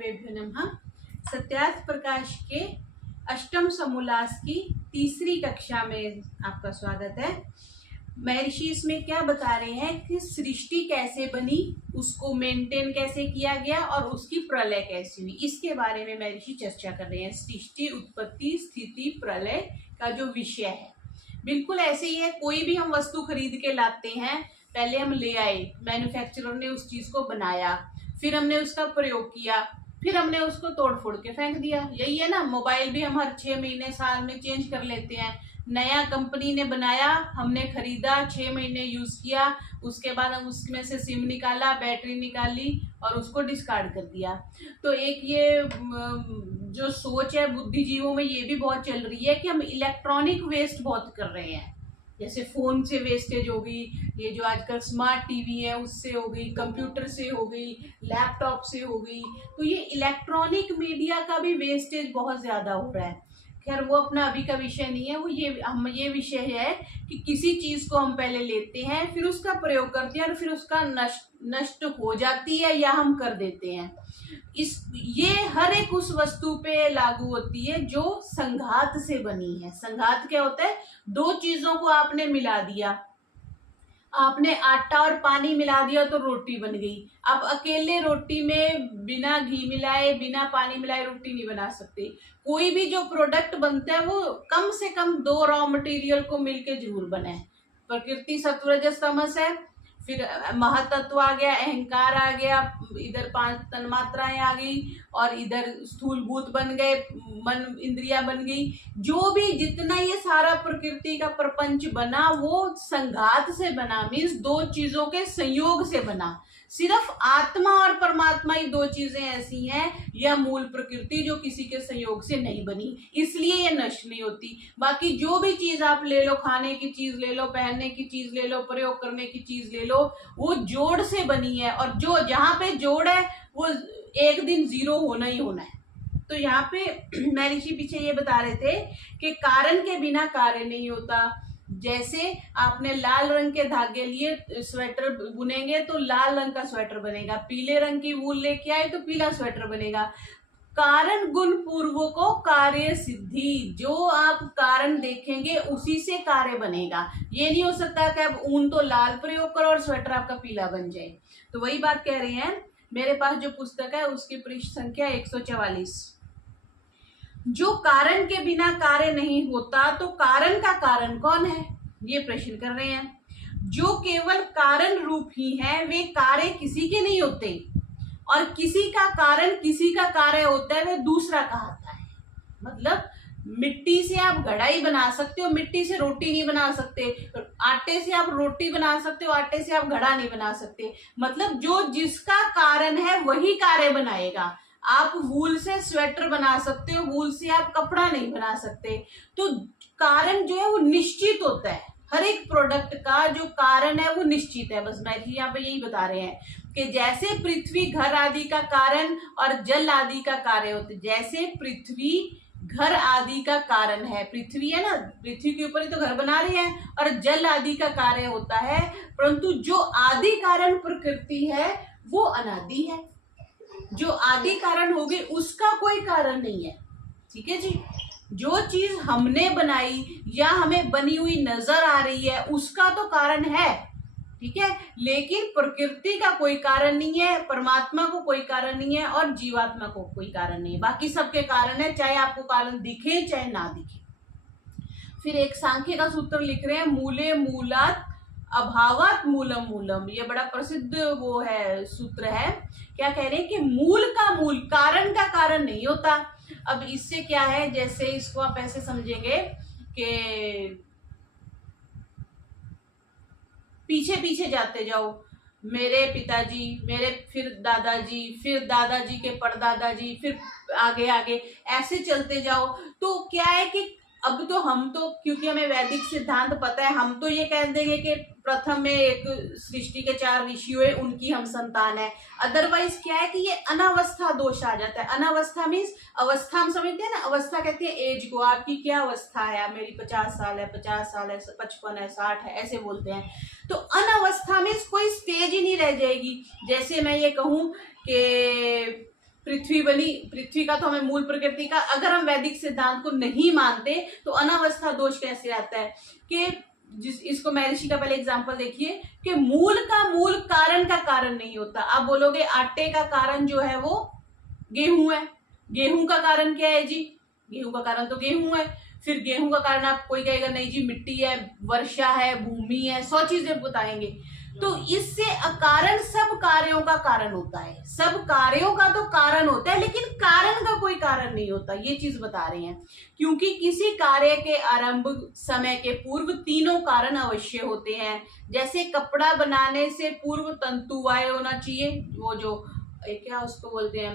नमः। सत्यार्थ प्रकाश के अष्टम समोल्लास की तीसरी कक्षा में आपका स्वागत है। महर्षि इसमें क्या बता रहे हैं कि सृष्टि कैसे बनी, उसको मेंटेन कैसे किया गया और उसकी प्रलय कैसे हुई, इसके बारे में महर्षि चर्चा कर रहे हैं। सृष्टि, उत्पत्ति, स्थिति, प्रलय का जो विषय है बिल्कुल ऐसे ही है। कोई भी हम वस्तु खरीद के लाते हैं, पहले हम ले आए, मैन्युफैक्चरर ने उस चीज को बनाया, फिर हमने उसका प्रयोग किया, फिर हमने उसको तोड़ फोड़ के फेंक दिया। यही है ना। मोबाइल भी हम हर 6 महीने साल में चेंज कर लेते हैं। नया कंपनी ने बनाया, हमने खरीदा, 6 महीने यूज किया, उसके बाद हम उसमें से सिम निकाला, बैटरी निकाली और उसको डिस्कार्ड कर दिया। तो एक ये जो सोच है बुद्धिजीवों में ये भी बहुत चल रही है कि हम इलेक्ट्रॉनिक वेस्ट बहुत कर रहे हैं। जैसे फोन से वेस्टेज हो गई, ये जो आजकल स्मार्ट टीवी है उससे हो गई, कंप्यूटर से हो गई, लैपटॉप से हो गई। तो ये इलेक्ट्रॉनिक मीडिया का भी वेस्टेज बहुत ज्यादा हो रहा है। खैर वो अपना अभी का विषय नहीं है, वो ये विषय है कि किसी चीज को हम पहले लेते हैं, फिर उसका प्रयोग करते हैं और फिर उसका नष्ट हो जाती है या हम कर देते हैं। ये हर एक उस वस्तु पे लागू होती है जो संघात से बनी है। संघात क्या होता है? दो चीजों को आपने मिला दिया, आपने आटा और पानी मिला दिया तो रोटी बन गई। आप अकेले रोटी में बिना घी मिलाए, बिना पानी मिलाए रोटी नहीं बना सकते। कोई भी जो प्रोडक्ट बनता है वो कम से कम 2 रॉ मटेरियल को मिलके जरूर बने। प्रकृति सत्व रजस तमस है, फिर महातत्व आ गया, अहंकार आ गया, इधर 5 तन्मात्राएं आ गई और इधर स्थूल भूत बन गए, मन इंद्रिया बन गई। जो भी जितना ये सारा प्रकृति का प्रपंच बना वो संघात से बना, मीन्स 2 चीजों के संयोग से बना। सिर्फ आत्मा और परमात्मा ही 2 चीजें ऐसी हैं, यह मूल प्रकृति जो किसी के संयोग से नहीं बनी, इसलिए ये नष्ट नहीं होती। बाकी जो भी चीज आप ले लो, खाने की चीज ले लो, पहनने की चीज ले लो, प्रयोग करने की चीज ले लो, वो जोड़ से बनी है और जो जहां पे जोड़ है वो एक दिन 0 होना ही होना है। तो यहाँ पे महर्षि पीछे ये बता रहे थे कि कारण के बिना कार्य नहीं होता। जैसे आपने लाल रंग के धागे लिए, स्वेटर बुनेंगे तो लाल रंग का स्वेटर बनेगा, पीले रंग की वूल लेके आए तो पीला स्वेटर बनेगा। कारण गुण पूर्वको कार्य सिद्धि, जो आप कारण देखेंगे उसी से कार्य बनेगा। ये नहीं हो सकता कि अब ऊन तो लाल प्रयोग करो और स्वेटर आपका पीला बन जाए। तो वही बात कह रहे हैं। मेरे पास जो पुस्तक है उसकी पृष्ठ संख्या 144। जो कारण के बिना कार्य नहीं होता तो कारण का कारण कौन है, ये प्रश्न कर रहे हैं। जो केवल कारण रूप ही है वे कार्य किसी के नहीं होते, और किसी का कारण किसी का कार्य होता है, वह दूसरा कहता है। मतलब मिट्टी से आप घड़ाई बना सकते हो, मिट्टी से रोटी नहीं बना सकते। आटे से आप रोटी बना सकते हो, आटे से आप घड़ा नहीं बना सकते। मतलब जो जिसका कारण है वही कार्य बनाएगा। आप वूल से स्वेटर बना सकते हो, वूल से आप कपड़ा नहीं बना सकते। तो कारण जो है वो निश्चित होता है। हर एक प्रोडक्ट का जो कारण है वो निश्चित है। बस मैं यहाँ पे यही बता रहे हैं कि जैसे पृथ्वी घर आदि का कारण और जल आदि का कार्य होते, जैसे पृथ्वी घर आदि का कारण है, पृथ्वी है ना, पृथ्वी के ऊपर ही तो घर बना रहे हैं, और जल आदि का कार्य होता है, परंतु जो आदि कारण प्रकृति है वो अनादि है। जो आदि कारण होगी उसका कोई कारण नहीं है। ठीक है जी। जो चीज हमने बनाई या हमें बनी हुई नजर आ रही है उसका तो कारण है, ठीक है, लेकिन प्रकृति का कोई कारण नहीं है, परमात्मा को कोई कारण नहीं है और जीवात्मा को कोई कारण नहीं है। बाकी सबके कारण है, चाहे आपको कारण दिखे चाहे ना दिखे। फिर एक सांख्य का सूत्र लिख रहे हैं, मूले मूलात अभावात मूलम मूलम। ये बड़ा प्रसिद्ध वो है, सूत्र है। क्या कह रहे हैं कि मूल का मूल, कारण का कारण नहीं होता। अब इससे क्या है, जैसे इसको आप ऐसे समझेंगे कि पीछे पीछे जाते जाओ, मेरे पिताजी, मेरे फिर दादाजी, फिर दादाजी के परदादाजी, फिर आगे आगे ऐसे चलते जाओ। तो क्या है कि अब तो हम तो, क्योंकि हमें वैदिक सिद्धांत पता है, हम तो ये कह देंगे कि प्रथम में एक सृष्टि के 4 ऋषि हुए, उनकी हम संतान है। अदरवाइज क्या है कि ये अनावस्था दोष आ जाता है। अनावस्था मीन्स अवस्था, हम समझते हैं ना, अवस्था कहते हैं एज को, आपकी क्या अवस्था है, मेरी 50 साल है, 50 साल है, 55 है, 60 है, ऐसे बोलते हैं। तो अनावस्था मीन्स कोई स्टेज ही नहीं रह जाएगी। जैसे मैं ये कहूं कि पृथ्वी बनी, पृथ्वी का तो हमें मूल प्रकृति का, अगर हम वैदिक सिद्धांत को नहीं मानते तो अनावस्था दोष कैसे आता है कि इसको महर्षि का पहले एग्जांपल देखिए कि मूल का मूल कारण का कारण नहीं होता। आप बोलोगे आटे का कारण जो है वो गेहूं है, गेहूं का कारण क्या है जी, गेहूं का कारण तो गेहूं है। फिर गेहूं का कारण आप कोई कहेगा नहीं जी मिट्टी है, वर्षा है, भूमि है, 100 चीजें बताएंगे। तो इससे अकारण सब कार्यों का कारण होता है, सब कार्यों का तो कारण होता है लेकिन कारण का कोई कारण नहीं होता, ये चीज बता रहे हैं। क्योंकि किसी कार्य के आरंभ समय के पूर्व तीनों कारण अवश्य होते हैं। जैसे कपड़ा बनाने से पूर्व तंतुवाय होना चाहिए, वो जो क्या उसको बोलते हैं,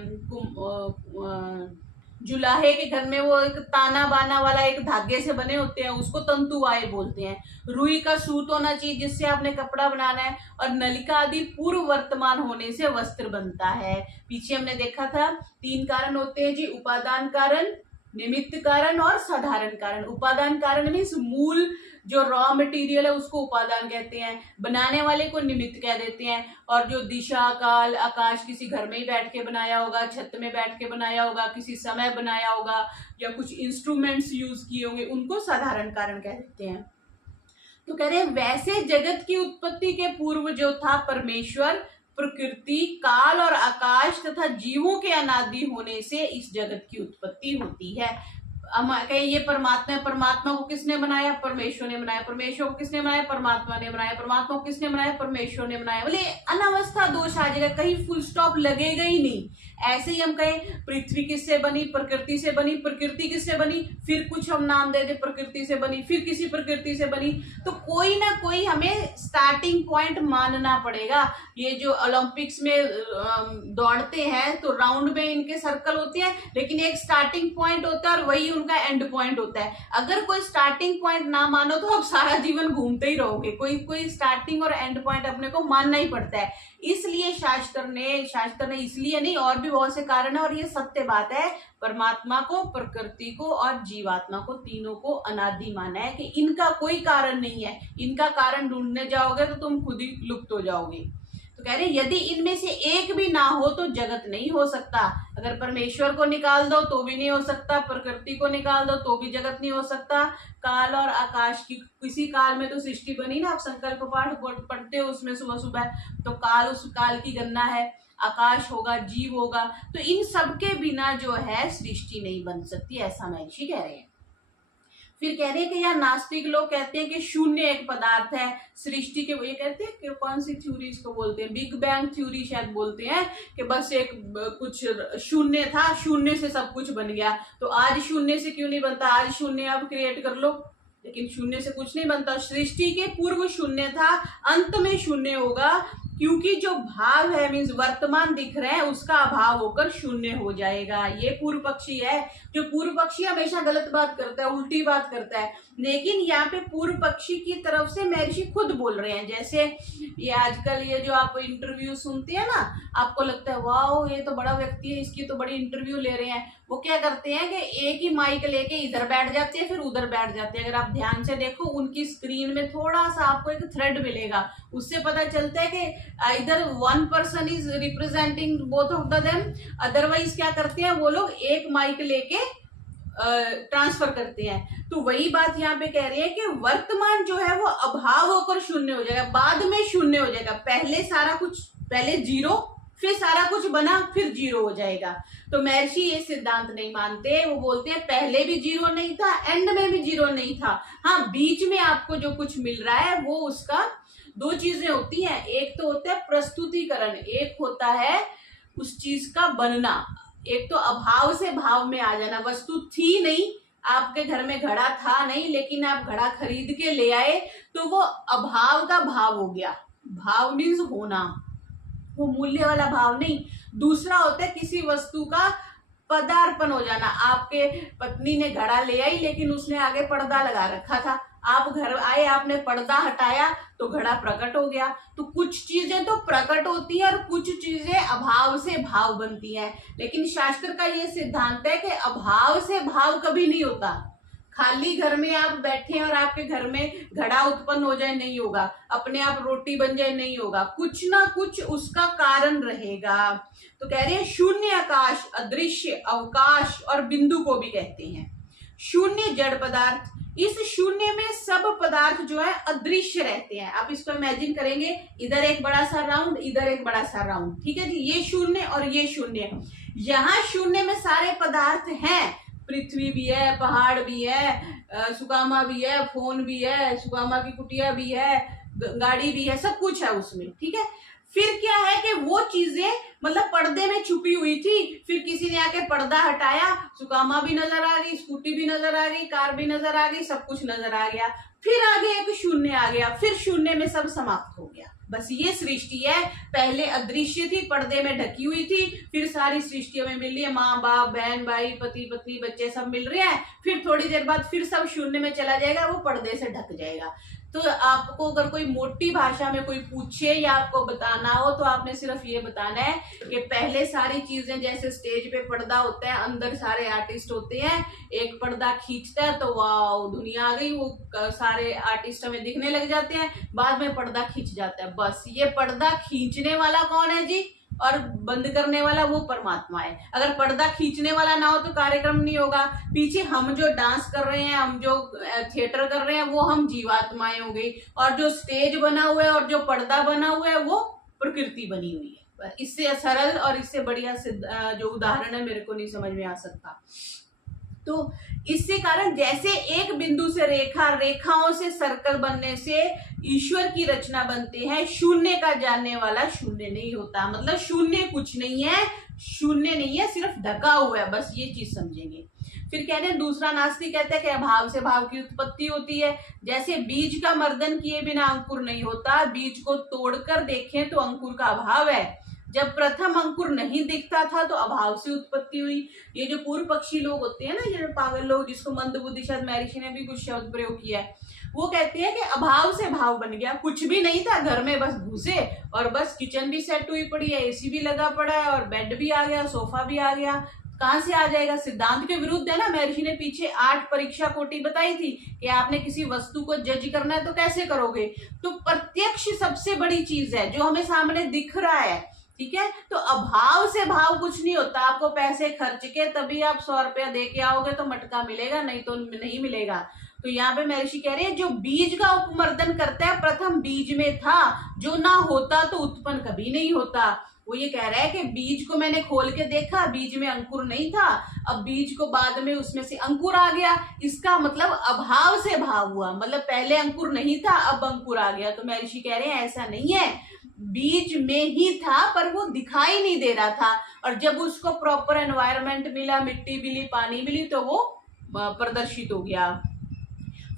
जुलाहे के घर में वो एक ताना बाना वाला एक धागे से बने होते हैं, उसको तंतुवाय बोलते हैं। रुई का सूत होना चाहिए जिससे आपने कपड़ा बनाना है, और नलिका आदि पूर्व वर्तमान होने से वस्त्र बनता है। पीछे हमने देखा था 3 कारण होते हैं जी, उपादान कारण, निमित्त कारण और साधारण कारण। उपादान कारण मीन्स मूल जो रॉ मटेरियल है उसको उपादान कहते हैं, बनाने वाले को निमित्त कह देते हैं, और जो दिशा काल आकाश किसी घर में ही बैठ के बनाया होगा, छत में बैठ के बनाया होगा, किसी समय बनाया होगा, या कुछ इंस्ट्रूमेंट्स यूज किए होंगे, उनको साधारण कारण कह देते हैं। तो कह रहे हैं वैसे जगत की उत्पत्ति के पूर्व जो था परमेश्वर, प्रकृति, काल और आकाश तथा जीवों के अनादि होने से इस जगत की उत्पत्ति होती है। कहीं ये परमात्मा है, परमात्मा को किसने बनाया, परमेश्वर ने बनाया, परमेश्वर को किसने बनाया, परमात्मा ने बनाया, परमात्मा को किसने बनाया, परमेश्वर ने बनाया। बोले अनावस्था दोष आ जाएगा, कहीं फुल स्टॉप लगेगा ही नहीं। ऐसे ही हम कहें पृथ्वी किससे बनी, प्रकृति से बनी, प्रकृति किससे बनी, फिर कुछ हम नाम दे दे प्रकृति से बनी, फिर किसी प्रकृति से बनी, तो कोई ना कोई हमें स्टार्टिंग पॉइंट मानना पड़ेगा। ये जो ओलंपिक्स में दौड़ते हैं तो राउंड में इनके सर्कल होते हैं, लेकिन एक स्टार्टिंग पॉइंट होता है और वही उनका एंड पॉइंट होता है। अगर कोई स्टार्टिंग पॉइंट ना मानो तो आप सारा जीवन घूमते ही रहोगे, कोई स्टार्टिंग और एंड पॉइंट अपने को मानना ही पड़ता है। इसलिए शास्त्र ने इसलिए नहीं, और भी बहुत से कारण है, और ये सत्य बात है, परमात्मा को, प्रकृति को और जीवात्मा को, तीनों को अनादि माना है कि इनका कोई कारण नहीं है। इनका कारण ढूंढने जाओगे तो तुम खुद ही लुप्त हो जाओगे। तो कह रहे यदि इनमें से एक भी ना हो तो जगत नहीं हो सकता। अगर परमेश्वर को निकाल दो तो भी नहीं हो सकता, प्रकृति को निकाल दो तो भी जगत नहीं हो सकता। काल और आकाश की, किसी काल में तो सृष्टि बनी ना, आप संकल्प पाठ पढ़ते हो उसमें सुबह सुबह, तो काल, उस काल की गणना है, आकाश होगा, जीव होगा, तो इन सब के बिना जो है सृष्टि नहीं बन सकती, ऐसा महर्षि कह रहे हैं। फिर कह रहे हैं कि यहाँ नास्तिक लोग कहते हैं कि शून्य एक पदार्थ है सृष्टि के, ये कहते हैं कि कौन सी थ्योरी इसको बोलते हैं, बिग बैंग थ्योरी शायद बोलते हैं, कि बस एक कुछ शून्य था, शून्य से सब कुछ बन गया। तो आज शून्य से क्यों नहीं बनता, आज शून्य आप क्रिएट कर लो, लेकिन शून्य से कुछ नहीं बनता। सृष्टि के पूर्व शून्य था, अंत में शून्य होगा, क्योंकि जो भाव है मीन्स वर्तमान दिख रहे हैं उसका अभाव होकर शून्य हो जाएगा। ये पूर्व पक्षी है, जो पूर्व पक्षी हमेशा गलत बात करता है, उल्टी बात करता है, लेकिन यहाँ पे पूर्व पक्षी की तरफ से महर्षि खुद बोल रहे हैं। जैसे ये आजकल ये जो आप इंटरव्यू सुनते हैं ना, आपको लगता है वाह ये तो बड़ा व्यक्ति है, इसकी तो बड़ी इंटरव्यू ले रहे हैं, वो क्या करते हैं कि एक ही माइक लेके इधर बैठ जाते हैं फिर उधर बैठ जाते हैं। अगर आप ध्यान से देखो उनकी स्क्रीन में थोड़ा सा आपको एक थ्रेड मिलेगा, उससे पता चलता है कि इधर one person is representing both of the them, otherwise क्या करते हैं वो लोग एक माइक लेके ट्रांसफर करते हैं। तो वही बात यहाँ पे कह रहे हैं कि वर्तमान जो है वो अभाव होकर शून्य हो जाएगा, बाद में शून्य हो जाएगा, पहले सारा कुछ, पहले जीरो, फिर सारा कुछ बना, फिर जीरो हो जाएगा। तो महर्षि ये सिद्धांत नहीं मानते, वो बोलते हैं पहले भी जीरो नहीं था, एंड में भी जीरो नहीं था, हाँ बीच में आपको जो कुछ मिल रहा है वो उसका दो चीजें होती हैं, एक तो होता है प्रस्तुतिकरण, एक होता है उस चीज का बनना। एक तो अभाव से भाव में आ जाना, वस्तु थी नहीं, आपके घर में घड़ा था नहीं, लेकिन आप घड़ा खरीद के ले आए तो वो अभाव का भाव हो गया। भाव मीन्स होना, वो मूल्य वाला भाव नहीं। दूसरा होता है किसी वस्तु का पदार्पण हो जाना, आपके पत्नी ने घड़ा ले आई लेकिन उसने आगे पर्दा लगा रखा था, आप घर आए, आपने पर्दा हटाया तो घड़ा प्रकट हो गया। तो कुछ चीजें तो प्रकट होती है और कुछ चीजें अभाव से भाव बनती हैं, लेकिन शास्त्र का ये सिद्धांत है कि अभाव से भाव कभी नहीं होता, खाली घर में आप बैठे और आपके घर में घड़ा उत्पन्न हो जाए नहीं होगा, अपने आप रोटी बन जाए नहीं होगा, कुछ ना कुछ उसका कारण रहेगा। तो कह रहे हैं शून्य आकाश, अदृश्य अवकाश और बिंदु को भी कहते हैं। शून्य जड़ पदार्थ, इस शून्य में सब पदार्थ जो है अदृश्य रहते हैं। आप इसको इमेजिन करेंगे, इधर एक बड़ा सा राउंड, इधर एक बड़ा सा राउंड, ठीक है जी, ये शून्य और ये शून्य। यहाँ शून्य में सारे पदार्थ हैं, पृथ्वी भी है, पहाड़ भी है, सुकामा भी है, फोन भी है, सुकामा की कुटिया भी है, गाड़ी भी है, सब कुछ है उसमें, ठीक है। फिर क्या है कि वो चीजें मतलब पर्दे में छुपी हुई थी, फिर किसी ने आके पर्दा हटाया, सुकामा भी नजर आ गई, स्कूटी भी नजर आ गई, कार भी नजर आ गई, सब कुछ नजर आ गया। फिर आगे एक शून्य आ गया, फिर शून्य में सब समाप्त हो गया। बस ये सृष्टि है। पहले अदृश्य थी, पर्दे में ढकी हुई थी, फिर सारी सृष्टि हमें मिल रही है, माँ बाप बहन भाई पति पत्नी बच्चे सब मिल रहे हैं। फिर थोड़ी देर बाद फिर सब शून्य में चला जाएगा, वो पर्दे से ढक जाएगा। तो आपको अगर कोई मोटी भाषा में कोई पूछे या आपको बताना हो तो आपने सिर्फ ये बताना है कि पहले सारी चीजें जैसे स्टेज पे पर्दा होता है, अंदर सारे आर्टिस्ट होते हैं, एक पर्दा खींचता है तो वाह दुनिया आ गई, वो सारे आर्टिस्ट हमें दिखने लग जाते हैं, बाद में पर्दा खींच जाता है। बस ये पर्दा खींचने वाला कौन है जी, और बंद करने वाला वो परमात्मा है। अगर पर्दा खींचने वाला ना हो तो कार्यक्रम नहीं होगा। पीछे हम जो डांस कर रहे हैं, हम जो थिएटर कर रहे हैं, वो हम जीवात्माएं हो गई, और जो स्टेज बना हुआ है और जो पर्दा बना हुआ है वो प्रकृति बनी हुई है। इससे सरल और इससे बढ़िया जो उदाहरण है मेरे को नहीं समझ में आ सकता। तो इससे कारण जैसे एक बिंदु से रेखा, रेखाओं से सर्कल बनने से ईश्वर की रचना बनते हैं, शून्य का जानने वाला शून्य नहीं होता। मतलब शून्य कुछ नहीं है, शून्य नहीं है, सिर्फ ढका हुआ है, बस ये चीज समझेंगे। फिर कहते हैं दूसरा नास्तिक कहते हैं कि अभाव से भाव की उत्पत्ति होती है। जैसे बीज का मर्दन किए बिना अंकुर नहीं होता, बीज को तोड़कर देखें तो अंकुर का अभाव है। जब प्रथम अंकुर नहीं दिखता था तो अभाव से उत्पत्ति हुई। ये जो पूर्व पक्षी लोग होते हैं ना, ये पागल लोग, जिसको मंदबुद्धि, शायद महर्षि ने भी कुछ शब्द प्रयोग किया है, वो कहते हैं कि अभाव से भाव बन गया। कुछ भी नहीं था घर में, बस घुसे और बस किचन भी सेट हुई पड़ी है, एसी भी लगा पड़ा है और बेड भी आ गया, सोफा भी आ गया। कहां से आ जाएगा? सिद्धांत के विरुद्ध है ना। महर्षि ने पीछे 8 परीक्षा कोटि बताई थी कि आपने किसी वस्तु को जज करना है तो कैसे करोगे। तो प्रत्यक्ष सबसे बड़ी चीज है जो हमें सामने दिख रहा है, ठीक है। तो अभाव से भाव कुछ नहीं होता। आपको पैसे खर्च के तभी आप 100 रुपया दे के आओगे तो मटका मिलेगा, नहीं तो नहीं मिलेगा। तो यहाँ पे महर्षि कह रहे हैं जो बीज का उपमर्दन करता है प्रथम बीज में था, जो ना होता तो उत्पन्न कभी नहीं होता। वो ये कह रहा है कि बीज को मैंने खोल के देखा, बीज में अंकुर नहीं था, अब बीज को बाद में उसमें से अंकुर आ गया, इसका मतलब अभाव से भाव हुआ। मतलब पहले अंकुर नहीं था, अब अंकुर आ गया। तो महर्षि कह रहे हैं ऐसा नहीं है, बीज में ही था पर वो दिखाई नहीं दे रहा था, और जब उसको प्रॉपर एनवायरनमेंट मिला, मिट्टी मिली, पानी मिली, तो वो प्रदर्शित हो गया।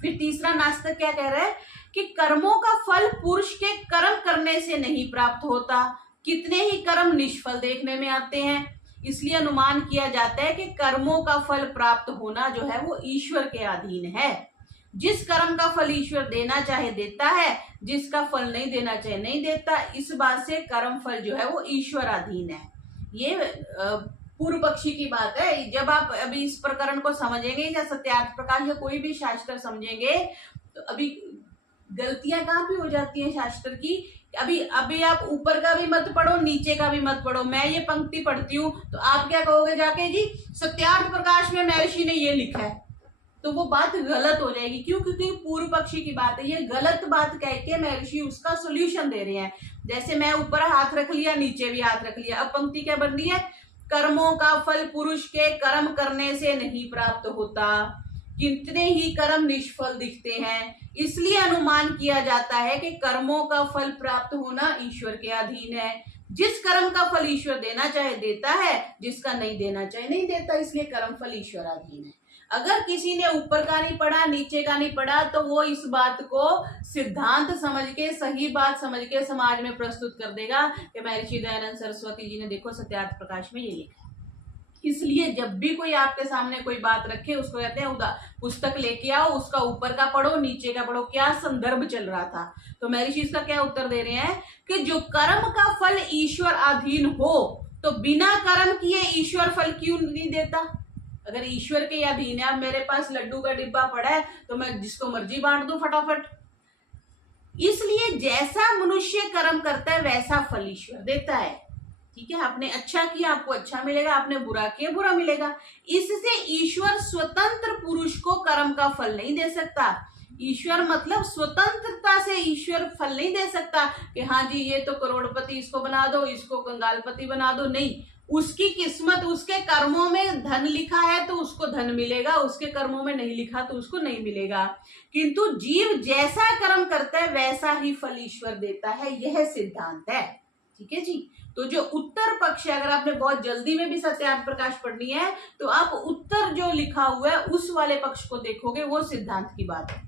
फिर तीसरा नास्तिक क्या कह रहा है कि कर्मों का फल पुरुष के कर्म करने से नहीं प्राप्त होता, कितने ही कर्म निष्फल देखने में आते हैं, इसलिए अनुमान किया जाता है कि कर्मों का फल प्राप्त होना जो है वो ईश्वर के अधीन है। जिस कर्म का फल ईश्वर देना चाहे देता है, जिसका फल नहीं देना चाहे नहीं देता। इस बात से कर्म फल जो है वो ईश्वर अधीन है। ये पूर्व पक्षी की बात है। जब आप अभी इस प्रकरण को समझेंगे या सत्यार्थ प्रकाश या कोई भी शास्त्र समझेंगे तो अभी गलतियां कहाँ पे हो जाती हैं शास्त्र की। अभी आप ऊपर का भी मत पढ़ो, नीचे का भी मत पढ़ो। मैं ये पंक्ति पढ़ती हूँ तो आप क्या कहोगे जाके, जी सत्यार्थ प्रकाश में महर्षि ने ये लिखा है, तो वो बात गलत हो जाएगी। क्यों? क्योंकि पूर्व पक्षी की बात है, ये गलत बात कह के महर्षि उसका सोल्यूशन दे रहे हैं। जैसे मैं ऊपर हाथ रख लिया, नीचे भी हाथ रख लिया। अब पंक्ति क्या बन रही है? कर्मों का फल पुरुष के कर्म करने से नहीं प्राप्त होता, कितने ही कर्म निष्फल दिखते हैं, इसलिए अनुमान किया जाता है कि कर्मों का फल प्राप्त होना ईश्वर के अधीन है। जिस कर्म का फल ईश्वर देना चाहे देता है, जिसका नहीं देना चाहे नहीं देता, इसलिए कर्म फल ईश्वर अधीन है। अगर किसी ने ऊपर का नहीं पढ़ा, नीचे का नहीं पढ़ा, तो वो इस बात को सिद्धांत समझ के, सही बात समझ के समाज में प्रस्तुत कर देगा कि महर्षि दयानंद सरस्वती जी ने देखो सत्यार्थ प्रकाश में ये लिखा है। इसलिए जब भी कोई आपके सामने कोई बात रखे, उसको कहते हैं पुस्तक लेके आओ, उसका ऊपर का पढ़ो, नीचे का पढ़ो, क्या संदर्भ चल रहा था। तो महर्षि इसका क्या उत्तर दे रहे हैं कि जो कर्म का फल ईश्वर अधीन हो तो बिना कर्म किए ईश्वर फल क्यों नहीं देता। अगर ईश्वर के अधीन है, अब मेरे पास लड्डू का डिब्बा पड़ा है तो मैं जिसको मर्जी बांट दूं फटाफट। इसलिए जैसा मनुष्य कर्म करता है वैसा फल ईश्वर देता है। ठीक है, आपने अच्छा किया आपको अच्छा मिलेगा, आपने बुरा किया बुरा मिलेगा। इससे ईश्वर स्वतंत्र पुरुष को कर्म का फल नहीं दे सकता। ईश्वर मतलब स्वतंत्रता से ईश्वर फल नहीं दे सकता कि हाँ जी ये तो करोड़पति इसको बना दो, इसको कंगालपति बना दो। नहीं, उसकी किस्मत, उसके कर्मों में धन लिखा है तो उसको धन मिलेगा, उसके कर्मों में नहीं लिखा तो उसको नहीं मिलेगा। किंतु जीव जैसा कर्म करता है वैसा ही फल ईश्वर देता है, यह सिद्धांत है। ठीक है जी। तो जो उत्तर पक्ष है, अगर आपने बहुत जल्दी में भी सत्यार्थ प्रकाश पढ़नी है तो आप उत्तर जो लिखा हुआ है उस वाले पक्ष को देखोगे, वो सिद्धांत की बात है।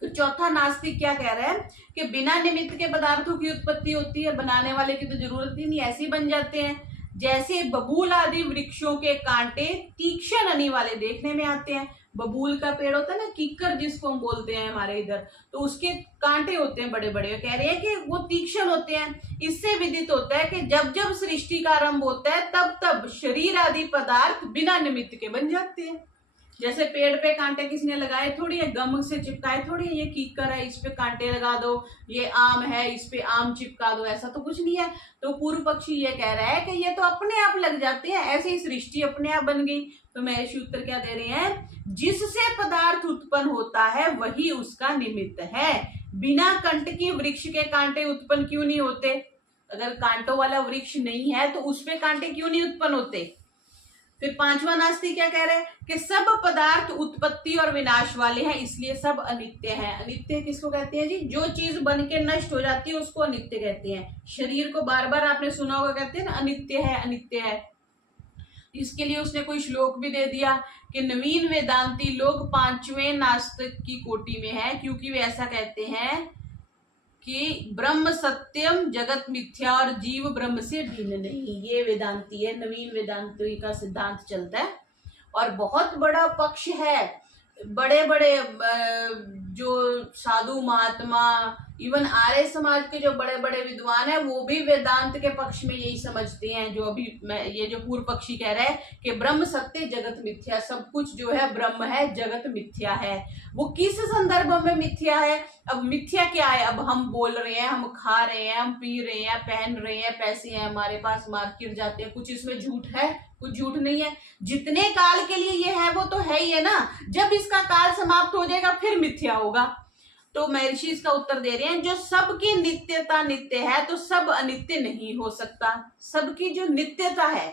तो चौथा नास्तिक क्या कह रहा है कि बिना निमित्त के पदार्थों की उत्पत्ति होती है, बनाने वाले की तो जरूरत ही नहीं, ऐसे ही बन जाते हैं। जैसे बबूल आदि वृक्षों के कांटे तीक्ष्ण अनी वाले देखने में आते हैं। बबूल का पेड़ होता है ना, कीकर जिसको हम बोलते हैं हमारे इधर, तो उसके कांटे होते हैं बड़े बड़े, कह रहे हैं कि वो तीक्ष्ण होते हैं। इससे विदित होता है कि जब जब सृष्टि का आरंभ होता है तब तब शरीर आदि पदार्थ बिना निमित्त के बन जाते हैं। जैसे पेड़ पे कांटे किसने लगाए थोड़ी है, गम से चिपकाए थोड़ी है, ये कीकर है इस पे कांटे लगा दो, ये आम है इस पे आम चिपका दो, ऐसा तो कुछ नहीं है। तो पूर्व पक्षी ये कह रहा है कि ये तो अपने आप लग जाते हैं, ऐसे ही सृष्टि अपने आप बन गई। तो महर्षि उत्तर क्या दे रहे हैं, जिससे पदार्थ उत्पन्न होता है वही उसका निमित्त है। बिना कंट की वृक्ष के कांटे उत्पन्न क्यों नहीं होते? अगर कांटों वाला वृक्ष नहीं है तो उस पे कांटे क्यों नहीं उत्पन्न होते? फिर पांचवा नास्तिक क्या कह रहे हैं कि सब पदार्थ उत्पत्ति और विनाश वाले हैं, इसलिए सब अनित्य हैं। अनित्य किसको कहते हैं जी? जो चीज बन के नष्ट हो जाती है उसको अनित्य कहते हैं। शरीर को बार बार आपने सुना होगा, कहते हैं ना अनित्य है अनित्य है। इसके लिए उसने कोई श्लोक भी दे दिया कि नवीन वेदांती लोग पांचवें नास्तिक की कोटि में है, क्योंकि वे ऐसा कहते हैं कि ब्रह्म सत्यम जगत मिथ्या और जीव ब्रह्म से भिन्न नहीं। ये वेदांती है, नवीन वेदांती का सिद्धांत चलता है और बहुत बड़ा पक्ष है। बड़े बड़े जो साधु महात्मा, इवन आर्य समाज के जो बड़े बड़े विद्वान हैं वो भी वेदांत के पक्ष में यही समझते हैं। जो अभी ये जो पूर्व पक्षी कह रहा है कि ब्रह्म सत्य जगत मिथ्या, सब कुछ जो है ब्रह्म है जगत मिथ्या है। वो किस संदर्भ में मिथ्या है? अब मिथ्या क्या है? अब हम बोल रहे हैं, हम खा रहे हैं, हम पी रहे हैं, पहन रहे हैं, पैसे हैं हमारे पास, मार्केट जाते हैं, कुछ इसमें झूठ है? कुछ झूठ नहीं है। जितने काल के लिए ये है वो तो है ही है ना, जब इसका काल समाप्त हो जाएगा फिर मिथ्या होगा। तो महर्षि इसका उत्तर दे रहे हैं, जो सबकी नित्यता नित्य है तो सब अनित्य नहीं हो सकता। सबकी जो नित्यता है,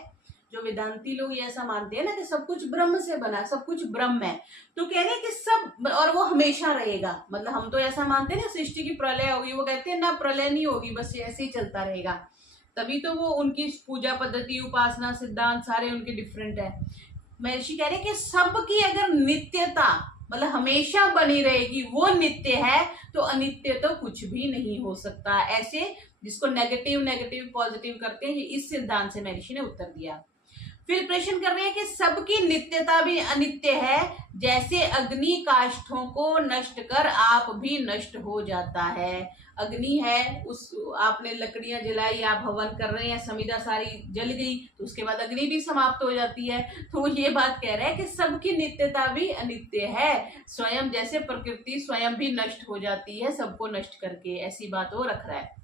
जो वेदांती लोग ये ऐसा मानते हैं ना कि सब कुछ ब्रह्म से बना, सब कुछ ब्रह्म है, तो कह रहे हैं कि सब, और वो हमेशा रहेगा। मतलब हम तो ऐसा मानते हैं ना सृष्टि की प्रलय होगी, वो कहते हैं ना प्रलय नहीं होगी, बस ऐसे ही चलता रहेगा। तभी तो वो उनकी पूजा पद्धति, उपासना, सिद्धांत सारे उनके डिफरेंट है। महर्षि कह रहे हैं कि सबकी अगर नित्यता मतलब हमेशा बनी रहेगी, वो नित्य है, तो अनित्य तो कुछ भी नहीं हो सकता। ऐसे जिसको नेगेटिव नेगेटिव पॉजिटिव करते हैं, ये इस सिद्धांत से महर्षि ने उत्तर दिया। फिर प्रश्न कर रहे हैं कि सबकी नित्यता भी अनित्य है, जैसे अग्नि काष्ठों को नष्ट कर आप भी नष्ट हो जाता है। अग्नि है, उस आपने लकड़ियां जलाई, आप हवन कर रहे हैं, समिधा सारी जल गई, तो उसके बाद अग्नि भी समाप्त हो जाती है। तो ये बात कह रहा है कि सबकी नित्यता भी अनित्य है, स्वयं जैसे प्रकृति स्वयं भी नष्ट हो जाती है सबको नष्ट करके, ऐसी बात वो रख रहा है।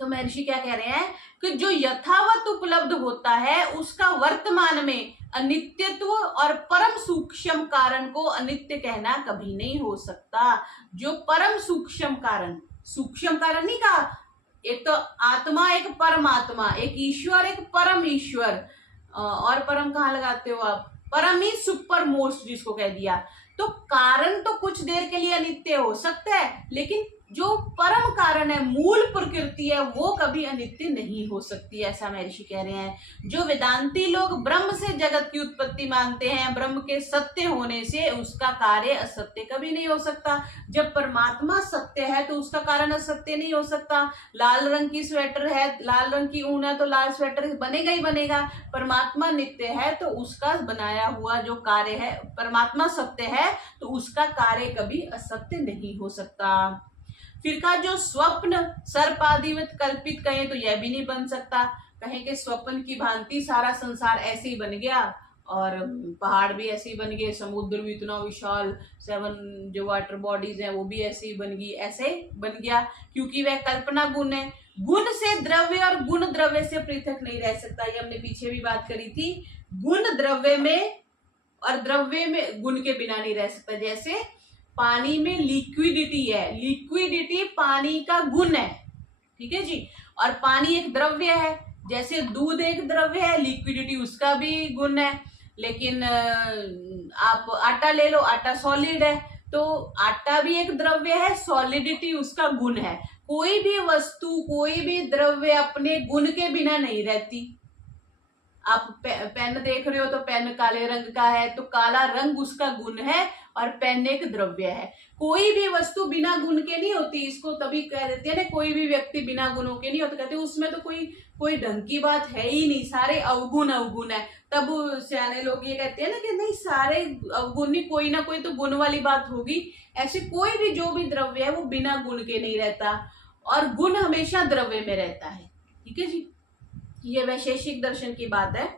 तो महर्षि क्या कह रहे हैं कि जो यथावत उपलब्ध होता है उसका वर्तमान में अनित्यत्व और परम सूक्ष्म कारण को अनित्य कहना कभी नहीं हो सकता। जो परम सूक्ष्म कारण नहीं कहा, एक तो आत्मा, एक परमात्मा, एक ईश्वर, एक परम ईश्वर, और परम कहाँ लगाते हो आप? परम ही सुपर मोस्ट जिसको कह दिया। तो कारण तो कुछ देर के लिए अनित्य हो सकता है, लेकिन जो परम कारण है, मूल प्रकृति है, वो कभी अनित्य नहीं हो सकती, ऐसा महर्षि कह रहे हैं। जो वेदांती लोग ब्रह्म से जगत की उत्पत्ति मानते हैं, ब्रह्म के सत्य होने से उसका कार्य असत्य कभी नहीं हो सकता। जब परमात्मा सत्य है तो उसका कारण असत्य नहीं हो सकता। लाल रंग की स्वेटर है, लाल रंग की ऊन है, तो लाल स्वेटर बनेगा ही बनेगा। परमात्मा नित्य है तो उसका बनाया हुआ जो कार्य है, परमात्मा सत्य है तो उसका कार्य कभी असत्य नहीं हो सकता। फिर का जो स्वप्न सर्पादिवत कल्पित कहें तो यह भी नहीं बन सकता। कहें कि स्वप्न की भांति सारा संसार ऐसे ही बन गया और पहाड़ भी ऐसे ही बन गए, समुद्र भी इतना विशाल, 7 जो वाटर बॉडीज हैं वो भी ऐसे ही बन गई, ऐसे बन गया क्योंकि वह कल्पना गुण है। गुण से द्रव्य और गुण द्रव्य से पृथक नहीं रह सकता, ये हमने पीछे भी बात करी थी। गुण द्रव्य में और द्रव्य में गुण के बिना नहीं रह सकता। जैसे पानी में लिक्विडिटी है, लिक्विडिटी पानी का गुण है, ठीक है जी, और पानी एक द्रव्य है। जैसे दूध एक द्रव्य है, लिक्विडिटी उसका भी गुण है। लेकिन आप आटा ले लो, आटा सॉलिड है, तो आटा भी एक द्रव्य है, सॉलिडिटी उसका गुण है। कोई भी वस्तु, कोई भी द्रव्य अपने गुण के बिना नहीं रहती। आप पेन देख रहे हो तो पेन काले रंग का है, तो काला रंग उसका गुण है और पेन एक द्रव्य है। कोई भी वस्तु बिना गुण के नहीं होती, इसको तभी कह देते हैं ना, कोई भी व्यक्ति बिना गुणों के नहीं होता, कहते हैं उसमें तो कोई ढंग की बात है ही नहीं, सारे अवगुण अवगुण है। तब सियाने लोग ये कहते हैं ना कि नहीं, सारे अवगुण नहीं, कोई ना कोई तो गुण वाली बात होगी। ऐसे कोई भी जो भी द्रव्य है वो बिना गुण के नहीं रहता, और गुण हमेशा द्रव्य में रहता है, ठीक है जी। ये वैशेषिक दर्शन की बात है।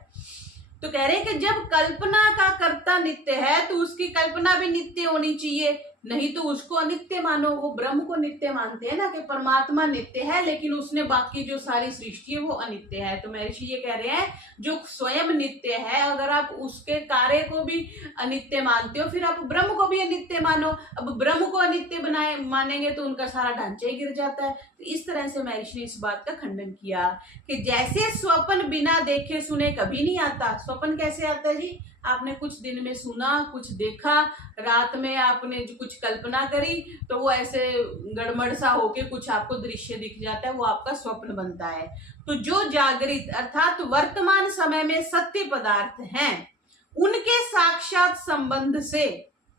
तो कह रहे हैं कि जब कल्पना का कर्ता नित्य है तो उसकी कल्पना भी नित्य होनी चाहिए, नहीं तो उसको अनित्य मानो। वो ब्रह्म को नित्य मानते हैं ना कि परमात्मा नित्य है, लेकिन उसने बाकी जो सारी सृष्टि है वो अनित्य है। तो महर्षि ये कह रहे हैं जो स्वयं नित्य है, अगर आप उसके कार्य को भी अनित्य मानते हो, फिर आप ब्रह्म को भी अनित्य मानो। अब ब्रह्म को अनित्य मानेंगे तो उनका सारा ढांचा ही गिर जाता है। तो इस तरह से महर्षि ने इस बात का खंडन किया कि जैसे स्वप्न बिना देखे सुने कभी नहीं आता। स्वप्न कैसे आता है जी? आपने कुछ दिन में सुना, कुछ देखा, रात में आपने जो कुछ कल्पना करी, तो वो ऐसे गड़बड़ सा होके कुछ आपको दृश्य दिख जाता है, वो आपका स्वप्न बनता है। तो जो जागृत अर्थात वर्तमान समय में सत्य पदार्थ हैं, उनके साक्षात संबंध से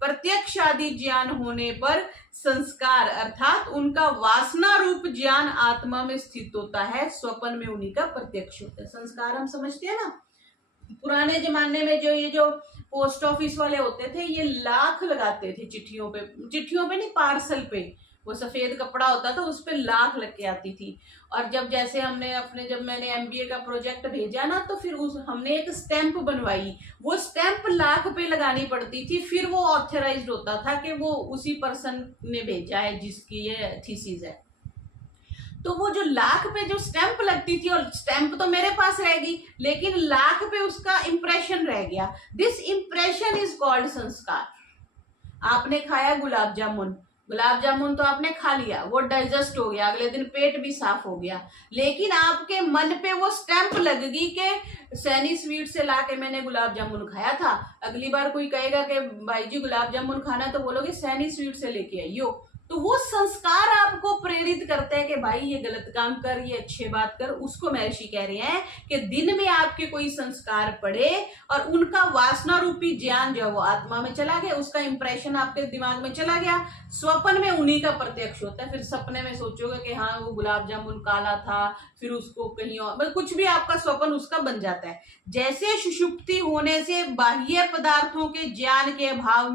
प्रत्यक्ष आदि ज्ञान होने पर संस्कार अर्थात उनका वासना रूप ज्ञान आत्मा में स्थित होता है। स्वप्न में उन्हीं का प्रत्यक्ष होता है। संस्कार हम समझते हैं ना, पुराने जमाने में जो पोस्ट ऑफिस वाले होते थे, ये लाख लगाते थे चिट्ठियों पे नहीं, पार्सल पे। वो सफेद कपड़ा होता था, उस पे लाख लग के आती थी। और जब मैंने एमबीए का प्रोजेक्ट भेजा ना, तो फिर हमने एक स्टैंप बनवाई। वो स्टैंप लाख पे लगानी पड़ती थी, फिर वो ऑथराइज्ड होता था कि वो उसी पर्सन ने भेजा है जिसकी ये थीसिस है। तो वो जो लाख पे जो स्टैंप लगती थी, और स्टैंप तो मेरे पास रहेगी, लेकिन लाख पे उसका इंप्रेशन रह गया। दिस इंप्रेशन इज कॉल्ड संस्कार। आपने खाया गुलाब जामुन तो आपने खा लिया, वो डाइजेस्ट हो गया, अगले दिन पेट भी साफ हो गया, लेकिन आपके मन पे वो स्टैंप लगेगी कि सैनी स्वीट से लाके मैंने गुलाब जामुन खाया था। अगली बार कोई कहेगा कि भाई जी गुलाब जामुन खाना, तो बोलोगे सैनी स्वीट से लेके आइयो। तो वो संस्कार आपको प्रेरित करते हैं कि भाई ये गलत काम कर, ये अच्छी बात कर। उसको महर्षि कह रहे हैं कि दिन में आपके कोई संस्कार पड़े और उनका वासना रूपी ज्ञान जो है वो आत्मा में चला गया, उसका इंप्रेशन आपके दिमाग में चला गया। स्वप्न में उन्हीं का प्रत्यक्ष होता है। फिर सपने में सोचोगे कि हाँ वो गुलाब जामुन काला था, फिर उसको कहीं और कुछ भी आपका स्वप्न उसका बन जाता है। जैसे सुषुप्ति होने से बाह्य पदार्थों के ज्ञान के अभाव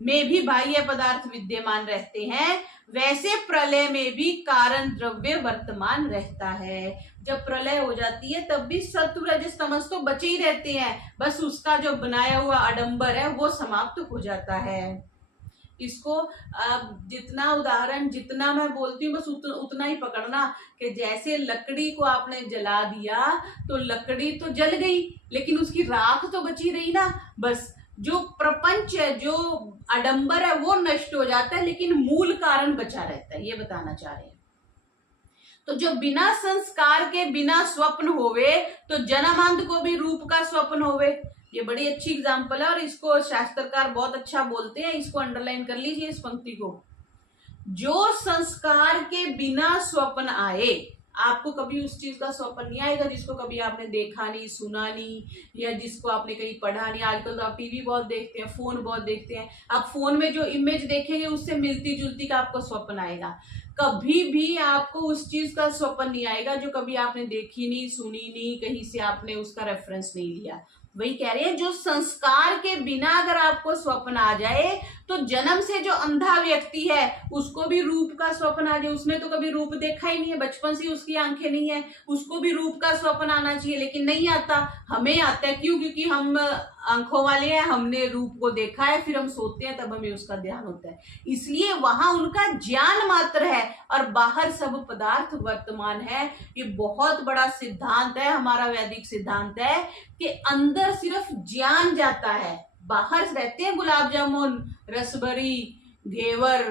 में भी बाह्य पदार्थ विद्यमान रहते हैं, वैसे प्रलय में भी कारण द्रव्य वर्तमान रहता है। जब प्रलय हो जाती है तब भी सत्व रजस तमस तो बचे ही रहते हैं, बस उसका जो बनाया हुआ आडंबर है वो समाप्त हो जाता है। इसको जितना उदाहरण जितना मैं बोलती हूँ बस उतना ही पकड़ना कि जैसे लकड़ी को आपने जला दिया तो लकड़ी तो जल गई, लेकिन उसकी राख तो बची रही ना। बस जो प्रपंच है, जो आडंबर है वो नष्ट हो जाता है, लेकिन मूल कारण बचा रहता है, ये बताना चाह रहे हैं। तो जो बिना संस्कार के बिना स्वप्न होवे, तो जन्मांध को भी रूप का स्वप्न होवे। ये बड़ी अच्छी एग्जांपल है और इसको शास्त्रकार बहुत अच्छा बोलते हैं। इसको अंडरलाइन कर लीजिए इस पंक्ति को। जो संस्कार के बिना स्वप्न आए, आपको कभी उस चीज का स्वप्न नहीं आएगा जिसको कभी आपने देखा नहीं, सुना नहीं, या जिसको आपने कहीं पढ़ा नहीं। आजकल तो आप टीवी बहुत देखते हैं, फोन बहुत देखते हैं, आप फोन में जो इमेज देखेंगे उससे मिलती जुलती का आपको स्वप्न आएगा। कभी भी आपको उस चीज का स्वप्न नहीं आएगा जो कभी आपने देखी नहीं, सुनी नहीं, कहीं से आपने उसका रेफरेंस नहीं लिया। वही कह रहे हैं, जो संस्कार के बिना अगर आपको स्वप्न आ जाए तो जन्म से जो अंधा व्यक्ति है उसको भी रूप का स्वप्न आ जाए, उसने तो कभी रूप देखा ही नहीं है, बचपन से उसकी आंखें नहीं है, उसको भी रूप का स्वप्न आना चाहिए, लेकिन नहीं आता। हमें आता है, क्यों? क्योंकि हम आंखों वाले हैं, हमने रूप को देखा है, फिर हम सोते हैं तब हमें उसका ध्यान होता है, इसलिए वहां उनका ज्ञान मात्र है और बाहर सब पदार्थ वर्तमान है। ये बहुत बड़ा सिद्धांत है, हमारा वैदिक सिद्धांत है कि अंदर सिर्फ ज्ञान जाता है, बाहर रहते हैं गुलाब जामुन, रसभरी, घेवर,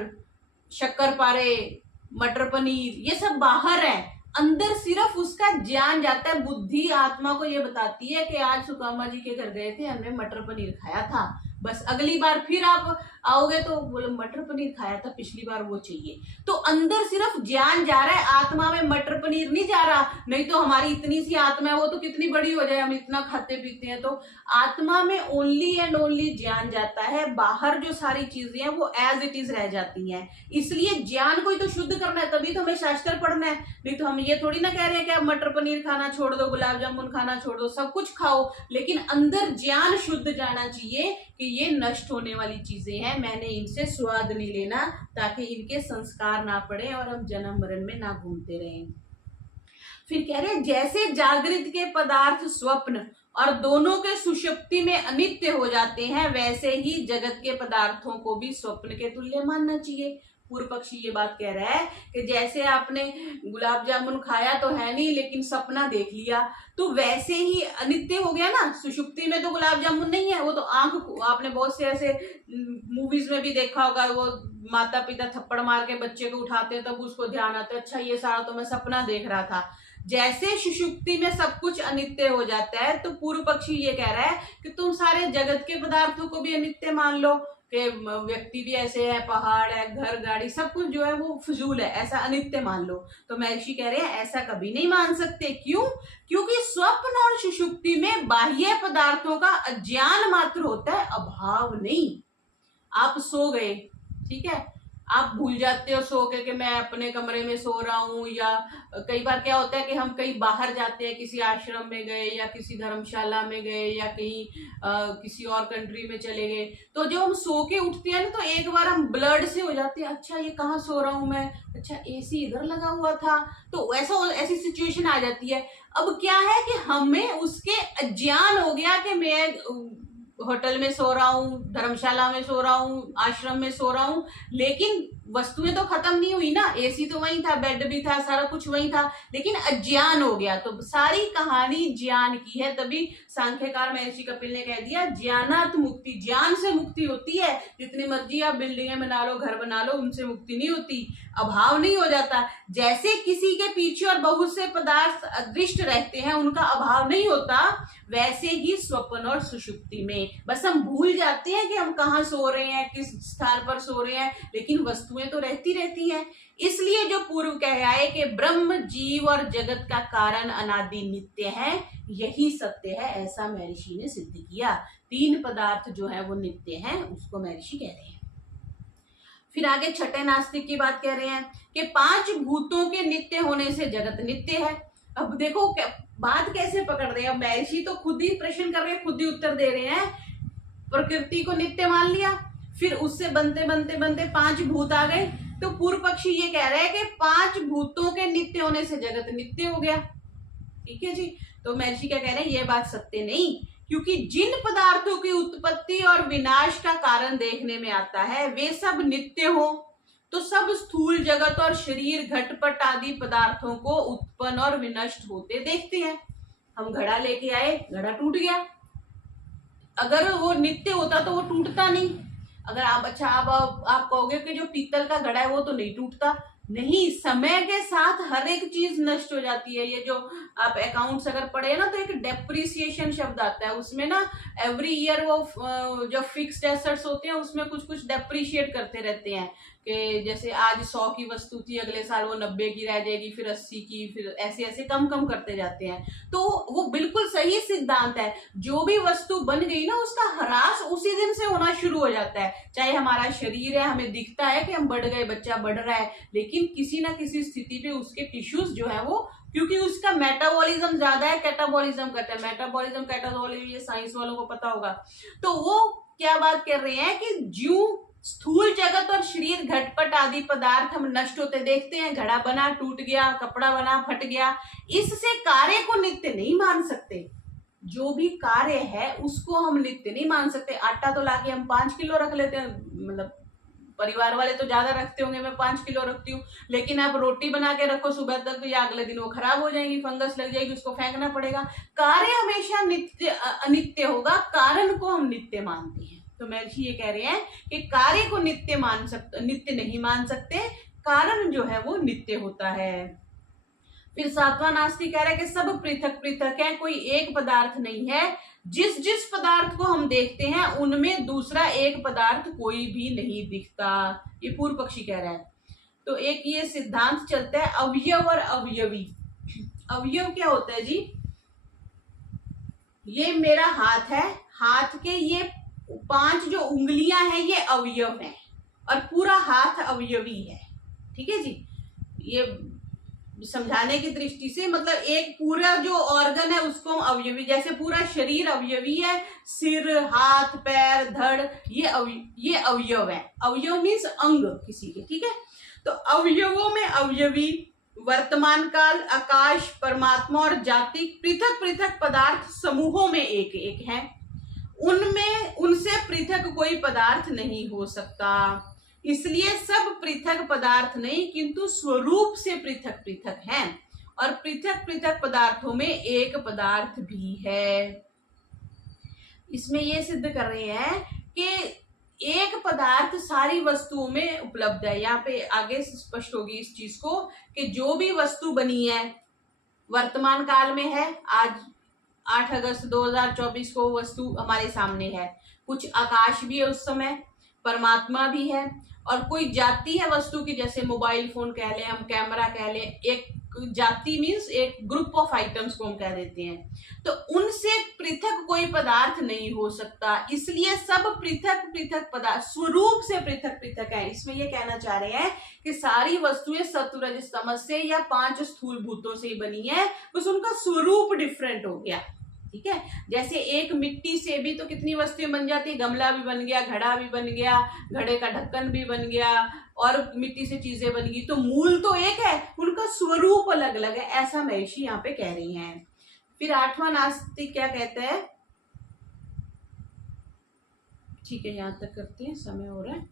शक्करपारे, मटर पनीर, ये सब बाहर है, अंदर सिर्फ उसका ज्ञान जाता है। बुद्धि आत्मा को ये बताती है कि आज सुकामा जी के घर गए थे, हमने मटर पनीर खाया था, बस अगली बार फिर आप आओगे तो बोले मटर पनीर खाया था पिछली बार, वो चाहिए। तो अंदर सिर्फ ज्ञान जा रहा है, आत्मा में मटर पनीर नहीं जा रहा। नहीं तो हमारी इतनी सी आत्मा है, वो तो कितनी बड़ी हो जाए, हम इतना खाते पीते हैं। तो आत्मा में ओनली एंड ओनली ज्ञान जाता है, बाहर जो सारी चीजें हैं वो एज इट इज रह जाती हैं। इसलिए ज्ञान को ही तो शुद्ध करना है, तभी तो हमें शास्त्र पढ़ना है। नहीं तो हम ये थोड़ी ना कह रहे हैं कि आप मटर पनीर खाना छोड़ दो, गुलाब जामुन खाना छोड़ दो, सब कुछ खाओ, लेकिन अंदर ज्ञान शुद्ध जाना चाहिए कि ये नष्ट होने वाली चीजें हैं, मैंने इनसे स्वाद नहीं लेना, ताकि इनके संस्कार ना पड़े और हम जन्म मरण में ना घूमते रहें। फिर कह रहे हैं, जैसे जागृत के पदार्थ स्वप्न और दोनों के सुषुप्ति में अनित्य हो जाते हैं, वैसे ही जगत के पदार्थों को भी स्वप्न के तुल्य मानना चाहिए। पूर्व पक्षी ये बात कह रहा है कि जैसे आपने गुलाब जामुन खाया तो है नहीं, लेकिन सपना देख लिया, तो वैसे ही अनित्य हो गया ना। सुषुप्ति में तो गुलाब जामुन नहीं है, वो तो आंख, आपने बहुत से ऐसे मूवीज में भी देखा होगा, वो माता पिता थप्पड़ मार के बच्चे को उठाते हैं, तब उसको ध्यान आता है, अच्छा ये सारा तो मैं सपना देख रहा था। जैसे सुषुप्ति में सब कुछ अनित्य हो जाता है, तो पूर्व पक्षी ये कह रहा है कि तुम सारे जगत के पदार्थों को भी अनित्य मान लो, कि व्यक्ति भी ऐसे है, पहाड़ है, घर गाड़ी, सब कुछ जो है वो फजूल है, ऐसा अनित्य मान लो। तो महर्षि कह रहे हैं ऐसा कभी नहीं मान सकते। क्यों? क्योंकि स्वप्न और सुषुप्ति में बाह्य पदार्थों का अज्ञान मात्र होता है, अभाव नहीं। आप सो गए, ठीक है, आप भूल जाते हो सो के कि मैं अपने कमरे में सो रहा हूँ, या कई बार क्या होता है कि हम कहीं बाहर जाते हैं, किसी आश्रम में गए या किसी धर्मशाला में गए या कहीं किसी और कंट्री में चले गए, तो जब हम सो के उठते हैं ना, तो एक बार हम ब्लड से हो जाते हैं, अच्छा ये कहाँ सो रहा हूँ मैं, अच्छा एसी इधर लगा हुआ था, तो ऐसी सिचुएशन आ जाती है। अब क्या है कि हमें उसके अज्ञान हो गया कि मैं होटल में सो रहा हूँ, धर्मशाला में सो रहा हूँ, आश्रम में सो रहा हूँ, लेकिन वस्तुएं तो खत्म नहीं हुई ना, एसी तो वही था, बेड भी था, सारा कुछ वही था, लेकिन अज्ञान हो गया। तो सारी कहानी ज्ञान की है, तभी सांख्यकार महर्षि कपिल ने कह दिया ज्ञानात मुक्ति, ज्ञान से मुक्ति होती है। जितनी मर्जी आप बिल्डिंगें बना लो, घर बना लो, उनसे मुक्ति नहीं होती, अभाव नहीं हो जाता। जैसे किसी के पीछे और बहुत से पदार्थ अदृष्ट रहते हैं, उनका अभाव नहीं होता, वैसे ही स्वप्न और सुषुप्ति में बस हम भूल जाते हैं कि हम कहाँ सो रहे हैं, किस स्थान पर सो रहे हैं, लेकिन वस्तुएं तो रहती हैं। इसलिए जो पूर्व कह आए कि ब्रह्म, जीव और जगत का कारण अनादि नित्य है, यही सत्य है, ऐसा महर्षि ने सिद्ध किया। तीन पदार्थ जो है वो नित्य हैं, उसको महर्षि कह रहे हैं। फिर आगे छठे नास्तिक की बात कह रहे हैं कि पांच भूतों के नित्य होने से जगत नित्य है। अब देखो बात कैसे पकड़ रहे हैं, महर्षि तो खुद ही प्रश्न कर रहे हैं, खुद ही उत्तर दे रहे हैं। प्रकृति को नित्य मान लिया, फिर उससे बनते बनते बनते पांच भूत आ गए, तो पूर्व पक्षी ये कह रहे हैं कि पांच भूतों के नित्य होने से जगत नित्य हो गया। ठीक है जी। तो महर्षि क्या कह रहे हैं, ये बात सत्य नहीं, क्योंकि जिन पदार्थों की उत्पत्ति और विनाश का कारण देखने में आता है वे सब नित्य हो, तो सब स्थूल जगत और शरीर, घटपट आदि पदार्थों को उत्पन्न और विनष्ट होते देखते हैं। हम घड़ा लेके आए, घड़ा टूट गया, अगर वो नित्य होता तो वो टूटता नहीं। अगर आप आप कहोगे कि जो पीतल का घड़ा है वो तो नहीं टूटता, नहीं, समय के साथ हर एक चीज नष्ट हो जाती है। ये जो आप अकाउंट्स अगर पढ़े ना, तो एक डेप्रिसिएशन शब्द आता है, उसमें ना एवरी ईयर वो जो फिक्स्ड एसेट्स होते हैं उसमें कुछ कुछ डेप्रिशिएट करते रहते हैं, कि जैसे आज 100 की वस्तु थी, अगले साल वो 90 की रह जाएगी, फिर 80 की, फिर ऐसे ऐसे कम कम करते जाते हैं। तो वो बिल्कुल सही सिद्धांत है। जो भी वस्तु बन गई ना, उसका ह्रास उसी दिन से होना शुरू हो जाता है। चाहे हमारा शरीर है, हमें दिखता है कि हम बढ़ गए, बच्चा बढ़ रहा है, लेकिन किसी ना किसी स्थिति पे उसके टिश्यूज जो है वो, क्योंकि उसका मेटाबॉलिज्म ज्यादा है, कैटाबॉलिज्म करता है। मेटाबॉलिज्म कैटाबॉलिज्म ये साइंस वालों को पता होगा। तो वो क्या बात कर रहे हैं कि ज्यों स्थूल जगत और शरीर, घटपट आदि पदार्थ हम नष्ट होते देखते हैं, घड़ा बना टूट गया, कपड़ा बना फट गया, इससे कार्य को नित्य नहीं मान सकते। जो भी कार्य है उसको हम नित्य नहीं मान सकते। आटा तो लाके हम 5 किलो रख लेते हैं, मतलब परिवार वाले तो ज्यादा रखते होंगे, मैं 5 किलो रखती हूँ, लेकिन आप रोटी बना के रखो सुबह तक, तो या अगले दिन वो खराब हो जाएगी, फंगस लग जाएगी, उसको फेंकना पड़ेगा। कार्य हमेशा नित्य अनित्य होगा, कारण को हम नित्य मानते हैं। तो महर्षि ये कह रहे हैं कि कार्य को नित्य नहीं मान सकते, कारण जो है वो नित्य होता है। फिर सातवां नास्तिक कह रहा है कि सब पृथक पृथक है, कोई एक पदार्थ नहीं है। जिस जिस पदार्थ को हम देखते हैं उनमें दूसरा एक पदार्थ कोई भी नहीं दिखता, ये पूर्व पक्षी कह रहा है। तो एक ये सिद्धांत चलता है अवयव और अवयवी। अवयव क्या होता है जी? ये मेरा हाथ है, हाथ के ये 5 जो उंगलियां हैं ये अवयव हैं, और पूरा हाथ अवयवी है। ठीक है जी, ये समझाने की दृष्टि से, मतलब एक पूरा जो ऑर्गन है उसको हम अवयवी, जैसे पूरा शरीर अवयवी है, सिर, हाथ, पैर, धड़, ये अवयव है। अवयव मीन्स अंग किसी के, ठीक है। तो अवयवों में अवयवी, वर्तमान काल, आकाश, परमात्मा और जाति पृथक पृथक पदार्थ समूहों में एक एक है। उनमें उनसे पृथक कोई पदार्थ नहीं हो सकता, इसलिए सब पृथक पदार्थ नहीं किंतु स्वरूप से पृथक पृथक हैं, और पृथक पृथक पदार्थों में एक पदार्थ भी है। इसमें ये सिद्ध कर रहे हैं कि एक पदार्थ सारी वस्तुओं में उपलब्ध है। यहाँ पे आगे स्पष्ट होगी इस चीज को कि जो भी वस्तु बनी है वर्तमान काल में है, आज 8 अगस्त 2024 को वस्तु हमारे सामने है। कुछ आकाश भी है उस समय, परमात्मा भी है, और कोई जाति है वस्तु की, जैसे मोबाइल फोन कह लें, हम कैमरा कह लें, एक जाति मीन्स एक ग्रुप ऑफ आइटम्स को हम कह देते हैं। तो उनसे पृथक कोई पदार्थ नहीं हो सकता, इसलिए सब पृथक पृथक पदार्थ स्वरूप से पृथक पृथक है। इसमें ये कहना चाह रहे हैं कि सारी वस्तुएं सत्व रज तमस से या 5 स्थूल भूतों से ही बनी है, बस उनका स्वरूप डिफरेंट हो गया। ठीक है, जैसे एक मिट्टी से भी तो कितनी वस्तुएं बन जाती है, गमला भी बन गया, घड़ा भी बन गया, घड़े का ढक्कन भी बन गया, और मिट्टी से चीजें बन गई। तो मूल तो एक है, उनका स्वरूप अलग अलग है, ऐसा महर्षि यहाँ पे कह रही हैं। फिर 8वां नास्तिक क्या कहता है? ठीक है, यहां तक करते हैं, समय हो रहा है।